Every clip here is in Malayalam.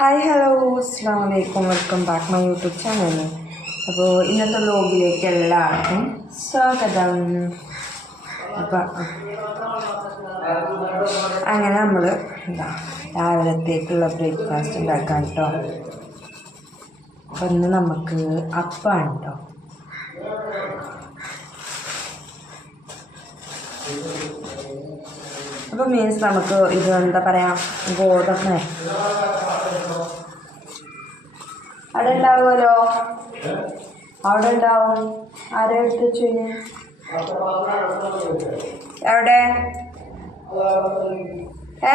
ഹായ് ഹലോ അസ്സാം വലൈക്കും welcome back my YouTube channel അപ്പോൾ ഇന്നത്തെ ലോഗിലേക്ക് എല്ലാവർക്കും സ്വാഗതം. അപ്പം അങ്ങനെ നമ്മൾ എന്താ രാവിലത്തേക്കുള്ള ബ്രേക്ക്ഫാസ്റ്റ് ഉണ്ടാക്കാൻ കേട്ടോ അപ്പം ഇന്ന് നമുക്ക് അപ്പാണ് കേട്ടോ അപ്പം മീൻസ് നമുക്ക് ഇത് എന്താ പറയുക ഗോതമ്പ്. അവിടെ ഉണ്ടാവും ആരെ എടുത്ത് എവിടെ ഏ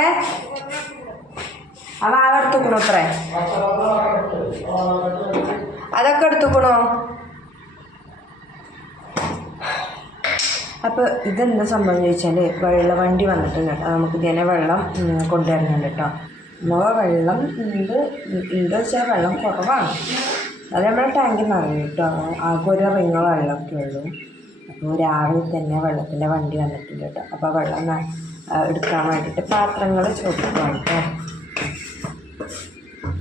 അവ ആ എടുത്തുക്കണോ അത്രേ അതൊക്കെ എടുത്തുക്കണോ അപ്പോൾ ഇതെന്താ സംഭവം ചോദിച്ചാൽ വെള്ളവണ്ടി വന്നിട്ടുണ്ട് കേട്ടോ നമുക്ക് ഇതിനെ വെള്ളം കൊണ്ടുവരുന്നുണ്ട് കേട്ടോ നമ്മളെ വെള്ളം ഉണ്ട് ഉണ്ട് വെച്ചാൽ വെള്ളം കുറവാണ് അത് നമ്മുടെ ടാങ്കിൽ നിറയും കേട്ടോ. ആകെ ഒരു റിങ്ങോ വെള്ളമൊക്കെ ഉള്ളൂ. അപ്പോൾ രാവിലെ തന്നെ വെള്ളത്തിന്റെ വണ്ടി വന്നിട്ടുണ്ട് കേട്ടോ. അപ്പോൾ വെള്ളം എടുക്കാൻ വേണ്ടിയിട്ട് പാത്രങ്ങൾ ചോദിക്കുവാണ് കേട്ടോ.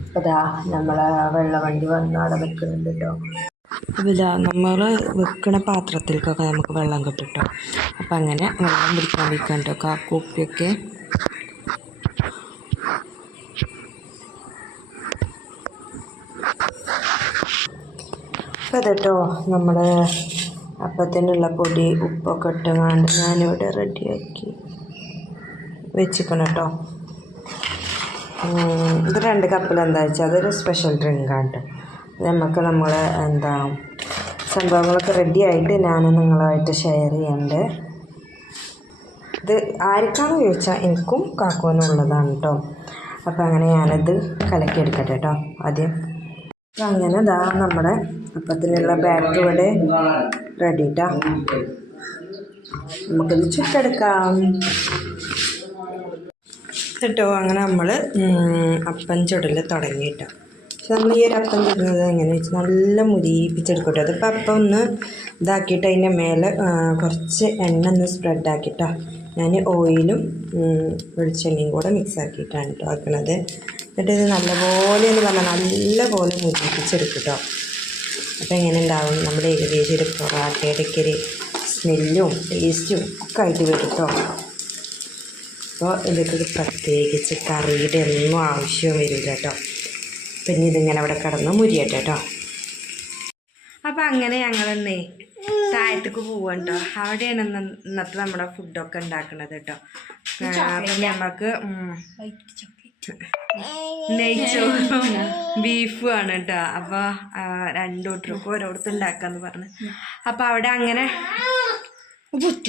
അപ്പോൾ ഇതാ നമ്മളെ വെള്ളവണ്ടി വന്ന് അവിടെ നിൽക്കുന്നുണ്ട് കേട്ടോ. അപ്പോൾ ഇതാ നമ്മൾ വെക്കണ പാത്രത്തിലേക്കൊക്കെ നമുക്ക് വെള്ളം കിട്ടും കേട്ടോ. അപ്പം അങ്ങനെ വെള്ളം പിടിക്കാൻ വെക്കാൻ കേട്ടോ കാക്കുപ്പിയൊക്കെ അപ്പം കേട്ടോ നമ്മുടെ അപ്പത്തിനുള്ള പൊടി ഉപ്പൊക്കെ ഇട്ടുകൊണ്ട് ഞാനിവിടെ റെഡിയാക്കി വെച്ചിക്കണം കേട്ടോ ഇത് രണ്ട് കപ്പിൽ എന്താ വെച്ചാൽ അതൊരു സ്പെഷ്യൽ ഡ്രിങ്കാണ് നമുക്ക് നമ്മൾ എന്താ സംഭവങ്ങളൊക്കെ റെഡി ആയിട്ട് ഞാൻ നിങ്ങളുമായിട്ട് ഷെയർ ചെയ്യുന്നുണ്ട് ഇത് ആർക്കാണെന്ന് ചോദിച്ചാൽ എനിക്കും കാക്കുവിനും ഉള്ളതാണ് കേട്ടോ അപ്പോൾ അങ്ങനെ ഞാനത് കലക്കിയെടുക്കട്ടെ കേട്ടോ ആദ്യം. അങ്ങനെ ഇതാ നമ്മുടെ അപ്പത്തിനുള്ള ബാറ്റർ ഇവിടെ റെഡി കേട്ടോ നമുക്കിത് ചുട്ടെടുക്കാം. കേട്ടോ അങ്ങനെ നമ്മൾ അപ്പം ചുടൽ തുടങ്ങി കേട്ടോ പക്ഷെ നമ്മൾ ഈ ഒരു അപ്പം ചുടുന്നത് എങ്ങനെയാണെന്ന് വെച്ചാൽ നല്ല മുരിപ്പിച്ചെടുക്കും കേട്ടോ. അതിപ്പോൾ അപ്പം ഒന്ന് ഇതാക്കിയിട്ട് അതിന്റെ മേലെ കുറച്ച് എണ്ണ ഒന്ന് സ്പ്രെഡ് ആക്കിട്ടോ. ഞാൻ ഓയിലും വെളിച്ചെണ്ണയും കൂടെ മിക്സ് ആക്കിയിട്ടാണ് കേട്ടോ ആക്കണത് എന്നിട്ട് ഇത് നല്ലപോലെ എന്ന് പറഞ്ഞാൽ നല്ലപോലെ മുരിപ്പിച്ചെടുക്കും അപ്പോൾ എങ്ങനെ ഉണ്ടാവും? നമ്മൾ ഏകദേശം ഒരു പൊറാട്ടയുടെ ഒക്കെ ഒരു സ്മെല്ലും ടേസ്റ്റും ഒക്കെ ആയിട്ട് വരും കേട്ടോ അപ്പോൾ ഇതൊക്കെ പ്രത്യേകിച്ച് കറിയുടെ ഒന്നും ആവശ്യവും വരില്ല കേട്ടോ പിന്നെ ഇതിങ്ങനെ അവിടെ കിടന്ന് മുരിയട്ടെ കേട്ടോ അപ്പം അങ്ങനെ ഞങ്ങളെന്നേ താഴത്തേക്ക് പോവാൻ കേട്ടോ അവിടെയാണ് ഇന്ന് ഇന്നത്തെ നമ്മുടെ ഫുഡൊക്കെ ഉണ്ടാക്കുന്നത് കേട്ടോ അപ്പം ഞമ്മക്ക് നെയ്ച്ചോറും ബീഫും ആണ് കേട്ടോ അപ്പൊ രണ്ടു കൂട്ടർക്കും ഓരോരുത്തർ ഉണ്ടാക്കാന്ന് പറഞ്ഞു. അപ്പൊ അവിടെ അങ്ങനെ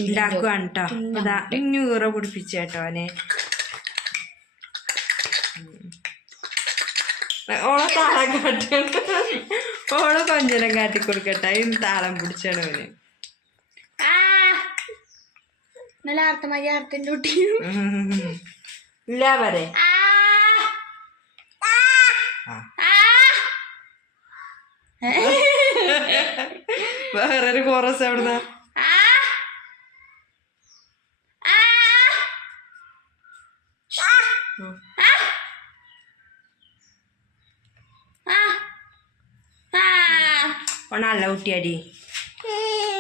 ഉണ്ടാക്കുവാണ് കേട്ടോ ഇതാ ഇഞ്ഞൂറ് കുടിപ്പിച്ച കേട്ടോ അവനെ. ഓളെ താളം കാട്ടി ഓളെ കൊഞ്ചനം കാട്ടി കൊടുക്കട്ടെ. ഇന്ന് താളം പിടിച്ചാണ് അവന്. നല്ല ആർത്തമായി അർത്ഥം കുട്ടി ഇല്ല വരെ ഒരു കോറസ് എവിടുന്ന നല്ല കുട്ടിയാടി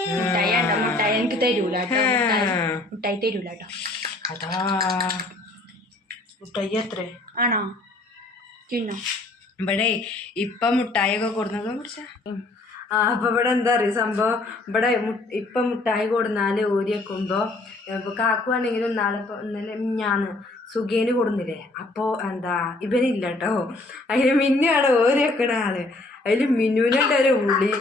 മുട്ടായി മുട്ടായി. എനിക്ക് തരൂല മുട്ടായി. തരൂല കേട്ടോ. അതാ. മുട്ടായി എത്ര ആണോ? ചിന്നോ ഇവിടെ ഇപ്പം മുട്ടായൊക്കെ കൊടുന്നത് പിടിച്ച ആ അപ്പൊ ഇവിടെ എന്താ പറയുക സംഭവം? ഇവിടെ ഇപ്പം മുട്ടായി കൊടുന്നാൽ ഓരി വെക്കുമ്പോ ഇപ്പൊ കാക്കുവാണെങ്കിലും നാളെ ഇപ്പൊ ഇന്നലെ ഞാൻ സുഖേന് കൊടുന്നില്ലേ? അപ്പോ എന്താ ഇവനില്ല കേട്ടോ അതിന് മിന്നുവാണ് ഓരി വെക്കണ ആൾ. അതിൽ മിന്നുവിനുണ്ട് ഒരു ഉള്ളി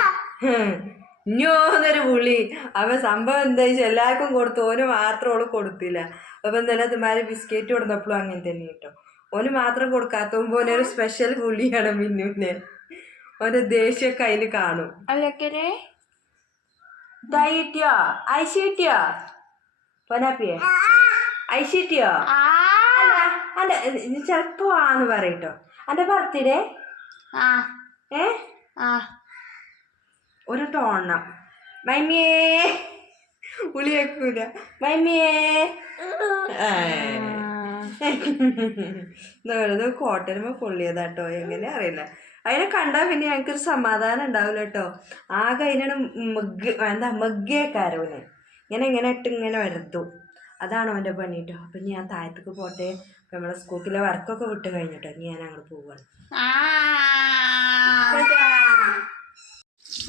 ഇഞ്ഞോന്നൊരു പുളി അവ സംഭവം എന്താ വെച്ചാൽ എല്ലാവർക്കും കൊടുത്തു ഓന് മാത്രം ഓൾ കൊടുത്തില്ല. അപ്പൊ എന്തായാലും അതുമാര് ബിസ്ക്കറ്റ് കൊടുത്തപ്പോഴും അങ്ങനെ തന്നെ കേട്ടോ. ഓന് മാത്രം കൊടുക്കാത്തവും പോലെ ഒരു സ്പെഷ്യൽ പുള്ളിയാണ് മിന്നുവിന്. ഓന്റെ ദേഷ്യമൊക്കെ അതിന് കാണും. അല്ലക്കരെ ഇതായി കിട്ടിയോ ഐശ കിട്ടിയോ പൊനാപ്പിയെ ഐശ കിട്ടിയോ അല്ല ചെലപ്പോ ആന്ന് പറയട്ടോ. അന്റെ ബർത്ത്ഡേ ഏ? ആ. ഒരു ടോണ്ണം മൈമിയേ. ഉളി വെക്കൂല. മൈമിയേ. ഏ. വെറുതെ കോട്ടരുമ്പോ പൊള്ളിയതാട്ടോ എങ്ങനെ അറിയില്ല. അതിനെ കണ്ടാൽ പിന്നെ ഞങ്ങൾക്കൊരു സമാധാനം ഉണ്ടാവില്ല കേട്ടോ. ആകെ അതിനാണ് മഗ് എന്താ മഗ്ഗേക്കാരോന് ഇങ്ങനെ ഇങ്ങനെ ഇട്ട് ഇങ്ങനെ വരത്തു. അതാണ് അവന്റെ പണി കേട്ടോ. അപ്പം ഞാൻ താഴത്തേക്ക് പോട്ടെ. നമ്മുടെ നമ്മളെ സ്കൂളിലെ വർക്കൊക്കെ വിട്ട് കഴിഞ്ഞിട്ടോ ഇനി ഞാൻ അങ്ങോട്ട് പോവാണ്.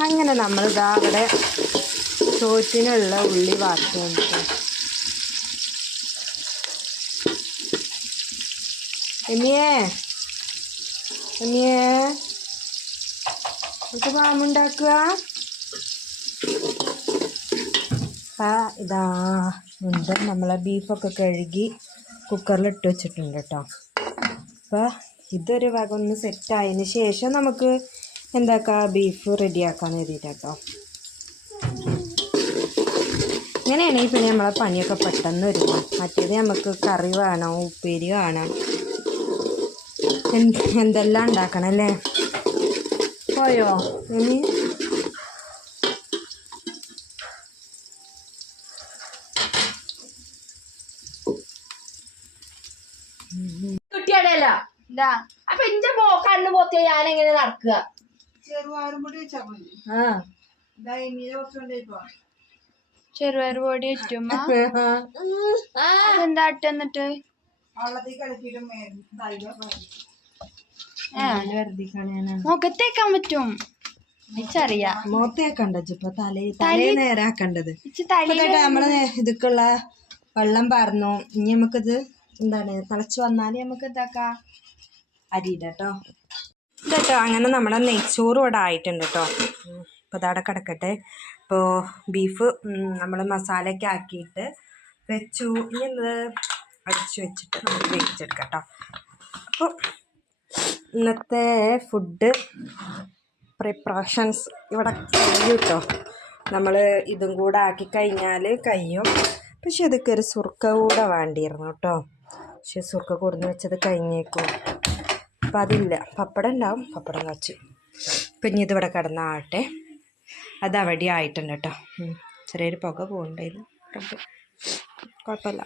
അങ്ങനെ നമ്മളിതാ അവിടെ ചോറ്റിനുള്ള ഉള്ളി വാർത്ത് എമിയേ? എമിയേ? നമുക്ക് പാമ്പുണ്ടാക്കുക ആ ഇതാ ഉണ്ട്. നമ്മളെ ബീഫൊക്കെ കഴുകി കുക്കറിൽ ഇട്ട് വെച്ചിട്ടുണ്ട് കേട്ടോ അപ്പോൾ ഇതൊരു വക ഒന്ന് സെറ്റായതിന് ശേഷം നമുക്ക് എന്താക്കാം? ബീഫ് റെഡിയാക്കാന്ന് കരുതിയിട്ട് ഇങ്ങനെയാണെങ്കിൽ പിന്നെ നമ്മളെ പണിയൊക്കെ പെട്ടെന്ന് വരും മറ്റേത് നമുക്ക് കറി വേണം ഉപ്പേരി വേണം. എന്തെല്ലാം ഉണ്ടാക്കണം അല്ലേ? പോയോ? ഇനി? കുട്ടിയാണല്ലോ എന്താട്ടെന്നിട്ട് അപ്പൊ എന്റെ മോ കണ്ണു പോത്തിയ ഞാൻ എങ്ങനെ നടക്കുക ആ. ചെറുപയർ പൊടി ഇട്ടുമ്മ. അതെന്താ ഇട്ട് എന്നിട്ട് മുഖത്തേക്കാൻ പറ്റും. ഇച്ചറിയാം. മുഖത്തേക്കണ്ട ഇപ്പൊ തല തലേ നേരാക്കണ്ടത്. നമ്മൾ ഇതൊക്കെയുള്ള വെള്ളം പാർന്നു. ഇനി നമുക്കിത് എന്താണ് തിളച്ച് വന്നാൽ നമുക്ക് ഇതാക്കാം. അരിയിട കേട്ടോ. ഇതട്ടോ അങ്ങനെ നമ്മുടെ നെയ്ച്ചോറ് ഇവിടെ ആയിട്ടുണ്ട് കേട്ടോ. അപ്പൊ ഇതവിടെ കിടക്കട്ടെ. ഇപ്പോൾ ബീഫ് നമ്മൾ മസാലയൊക്കെ ആക്കിയിട്ട് വെച്ചു. ഇനി എന്ത്? അടിച്ചു വെച്ചിട്ട് നമുക്ക് വേവിച്ചെടുക്കാം കേട്ടോ. അപ്പോൾ ഇന്നത്തെ ഫുഡ് പ്രിപ്പറേഷൻസ് ഇവിടെ കഴിയും കേട്ടോ നമ്മൾ ഇതും കൂടെ ആക്കി കഴിഞ്ഞാൽ കഴിയും. പക്ഷെ അതൊക്കെ ഒരു സുർക്ക കൂടെ വേണ്ടിയിരുന്നു കേട്ടോ പക്ഷെ സുർക്ക കൊടുന്ന് വെച്ചത് കഴിഞ്ഞേക്കും. അപ്പം അതില്ല. പപ്പടം ഉണ്ടാവും. പപ്പടം വെച്ചു ഇപ്പം ഇനി ഇതിവിടെ കിടന്നാവട്ടെ അത് അവിടെ ആയിട്ടുണ്ട് കേട്ടോ ചെറിയൊരു പുക പോകുന്നുണ്ടായിരുന്നു റബ്ബ്. കുഴപ്പമില്ല.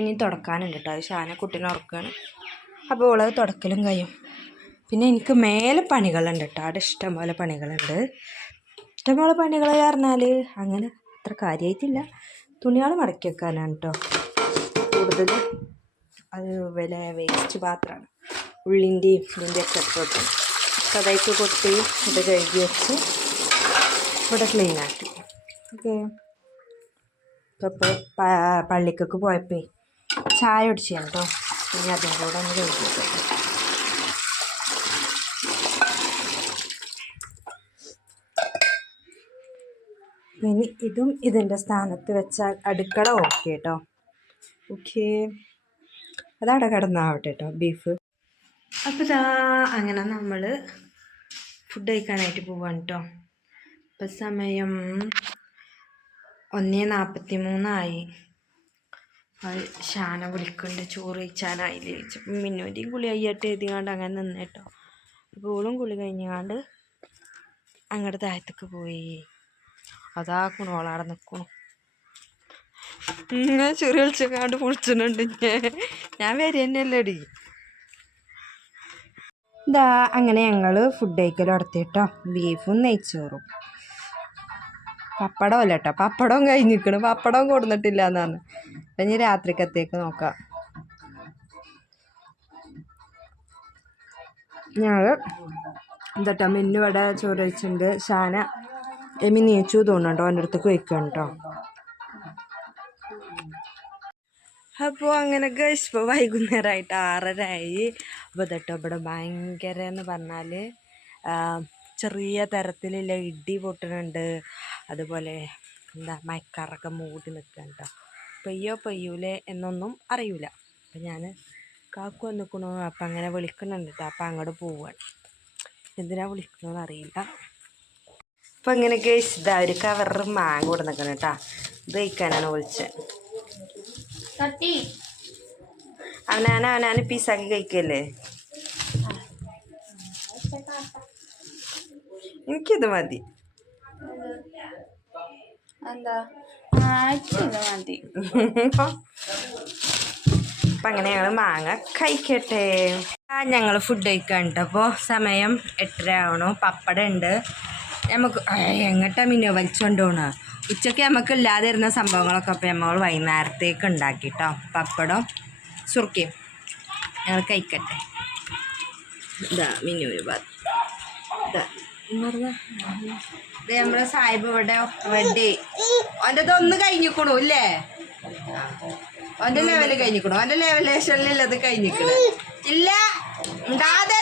ഇനി തുടക്കാനുണ്ട് കേട്ടോ അത് ഷാന കുട്ടീനെ ഉറക്കുകയാണ് അപ്പോൾ ഉള്ളത് തുടക്കലും കഴിയും. പിന്നെ എനിക്ക് മേലെ പണികളുണ്ട് കേട്ടോ അവിടെ ഇഷ്ടംപോലെ പണികളുണ്ട്. ഇഷ്ടംപോലെ പണികൾ പറഞ്ഞാൽ അങ്ങനെ അത്ര കാര്യമായിട്ടില്ല തുണികൾ മടക്കി വെക്കാനാണ് കേട്ടോ കൂടുതൽ അത് വില വേസ്റ്റ് പാത്രമാണ്. ഉള്ളിന്റെയും ഇതിന്റെ ഒക്കെ കഥയ്ക്ക് കൊട്ടി ഇത് കഴുകി വെച്ച് ഇവിടെ ക്ലീൻ ആക്കി. ഓക്കെ. ഇപ്പോൾ പള്ളിക്കൊക്കെ പോയപ്പോൾ ചായ കുടിച്ചു കേട്ടോ ഇനി അതും കൂടെ ഒന്ന് കഴിക്കട്ടെ ഇനി ഇതും ഇതിന്റെ സ്ഥാനത്ത് വെച്ചാൽ അടുക്കള ഓക്കെ കേട്ടോ ഓക്കെ. അതവിടെ കിടന്നാവട്ടെ കേട്ടോ ബീഫ്. അപ്പോൾ ഇതാ അങ്ങനെ നമ്മൾ ഫുഡ് കഴിക്കാനായിട്ട് പോവാണ് കേട്ടോ ഇപ്പം സമയം ഒന്നേ നാൽപ്പത്തി മൂന്നായി. ഷാന വിളിക്കുന്നുണ്ട് ചോറ് കഴിച്ചാനായില്ലേ ചോദിച്ചപ്പം മിന്നൂന്റെയും കുളി കഴിയട്ടെ എഴുതിയാണ്ട് അങ്ങനെ നിന്നേട്ടോ അപ്പോൾ ഓളും കുളി കഴിഞ്ഞാണ്ട് അങ്ങോട്ട് താഴത്തേക്ക് പോയി. അതാക്കണു ഓളാടെ നിൽക്കണു ഇങ്ങനെ ചെറിയ വിളിച്ചങ്ങാണ്ട് പൊളിച്ചിട്ടുണ്ട് ഞാൻ വരി തന്നെയല്ലേടി. ഇതാ അങ്ങനെ ഞങ്ങൾ ഫുഡ് കഴിക്കൽ നടത്തിയിട്ടോ ബീഫും നെയ്ച്ചോറും. പപ്പടം അല്ല കേട്ടോ പപ്പടം കഴിഞ്ഞിരിക്കണം. പപ്പടം കൊടുന്നിട്ടില്ല എന്നാണ് ഇനി രാത്രിക്കത്തേക്ക് നോക്കാം. ഞങ്ങൾ എന്താട്ടോ മിന്നു ഇവിടെ ചോറ് ഷാന എമി നീച്ചു തോന്നുന്നുണ്ടോ. അവന്റെ അടുത്തേക്ക് വയ്ക്കണം കേട്ടോ അപ്പോൾ അങ്ങനെ ഗൈസ് ഇപ്പോൾ വൈകുന്നേരമായിട്ട് ആറരയായി അപ്പോൾ തൊട്ടോ ഇവിടെ ഭയങ്കര എന്ന് പറഞ്ഞാൽ ചെറിയ തരത്തിലുള്ള ഇടി പൊട്ടുന്നുണ്ട് അതുപോലെ എന്താ മയക്കാറൊക്കെ മൂടി നിൽക്കുക കേട്ടോ പെയ്യോ പെയ്യൂലേ എന്നൊന്നും അറിയില്ല അപ്പം ഞാൻ കാക്കു നിൽക്കണു അപ്പം അങ്ങനെ വിളിക്കുന്നുണ്ട് കേട്ടോ അപ്പം അങ്ങോട്ട് പോവുകയാണ് എന്തിനാ വിളിക്കണമെന്ന് അറിയില്ല. അപ്പം ഇങ്ങനെയൊക്കെ ഗൈസ് ഇതാ ഒരു കവറ് മാങ്ങ കൂടെ നിൽക്കണം കേട്ടോ ഇത് കഴിക്കാനാണ് വിളിച്ചത് അവനാണ് അവനാണ് പീസാക്കി കഴിക്കല്ലേ? എനിക്കിത് മതി. എന്താ? മതി. അപ്പം അങ്ങനെ ഞങ്ങൾ മാങ്ങ കഴിക്കട്ടെ. ഞങ്ങൾ ഫുഡ് കഴിക്കാണ്ട് അപ്പോ അപ്പോൾ സമയം എട്ടര ആവണു. പപ്പടം ഉണ്ട് നമുക്ക് എങ്ങട്ടാ മിന്നോ വലിച്ചോണ്ട് പോണ ഉച്ചയ്ക്ക് നമുക്ക് ഇല്ലാതിരുന്ന സംഭവങ്ങളൊക്കെ അപ്പം നമ്മൾ വൈകുന്നേരത്തേക്ക് ഉണ്ടാക്കി കേട്ടോ പപ്പടം സുർക്കിയും ഞങ്ങൾ കഴിക്കട്ടെ. ഇതാ മിന്നു ഭാഗത്ത്. ഇതാ. ഇത് നമ്മുടെ സാഹിബ് ഇവിടെ റെഡി ഓന്റെതൊന്ന് കഴിഞ്ഞിക്കണു ഇല്ലേ? ഓന്റെ ലെവൽ കഴിഞ്ഞിക്കണു. ഓന്റെ ലെവലേഷനിലുള്ളത് കഴിഞ്ഞിക്കണു. ഇല്ല ഉണ്ടാതെ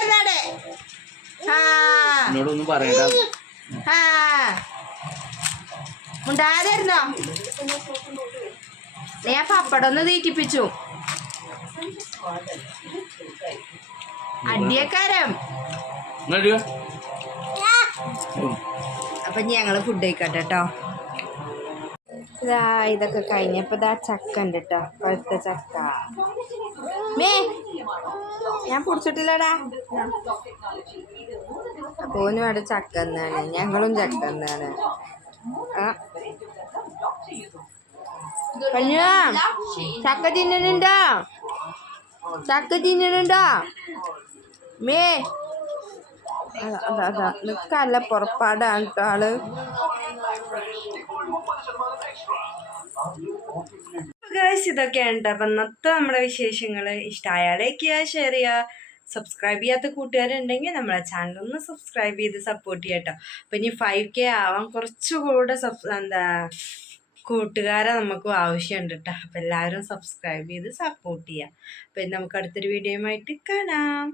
ആ എന്നോടൊന്നും പറയണ്ട. ആ ഉണ്ടാതിരുന്നോ ഞാൻ പപ്പടം ഒന്ന് തീറ്റിപ്പിച്ചു. അടിയക്കാരം. അപ്പൊ ഞങ്ങൾ ഫുഡ് കഴിക്കട്ടെ കേട്ടോ ഇതാ ഇതൊക്കെ കഴിഞ്ഞപ്പോ ഇതാ ചക്ക ഉണ്ട് കേട്ടോ പഴുത്ത ചക്ക. മേ ഞാൻ പൊടിച്ചിട്ടില്ലടാ അപ്പോനും അവിടെ ചക്ക എന്നാണ് ഞങ്ങളും ചക്ക എന്നാണ് ചക്ക തിന്നുന്നുണ്ടോ? ചക്ക തിന്നുന്നുണ്ടോ? മേ അതാ അതാ നിൽക്കല്ല പുറപ്പാടാണ് ആൾ. ഇതൊക്കെയാണ് കേട്ടോ അപ്പം ഇന്നത്തെ നമ്മുടെ വിശേഷങ്ങൾ ഇഷ്ടമായ ലൈക്ക് ഷെയർ ചെയ്യുക സബ്സ്ക്രൈബ് ചെയ്യാത്ത കൂട്ടുകാരുണ്ടെങ്കിൽ നമ്മളെ ചാനൽ ഒന്ന് സബ്സ്ക്രൈബ് ചെയ്ത് സപ്പോർട്ട് ചെയ്യാം കേട്ടോ അപ്പം ഇനി ഫൈവ് കെ ആവാൻ കുറച്ചുകൂടെ എന്താ കൂട്ടുകാരെ നമുക്ക് ആവശ്യമുണ്ട് കേട്ടോ അപ്പം എല്ലാവരും സബ്സ്ക്രൈബ് ചെയ്ത് സപ്പോർട്ട് ചെയ്യാം. അപ്പം നമുക്ക് അടുത്തൊരു വീഡിയോയുമായിട്ട് കാണാം.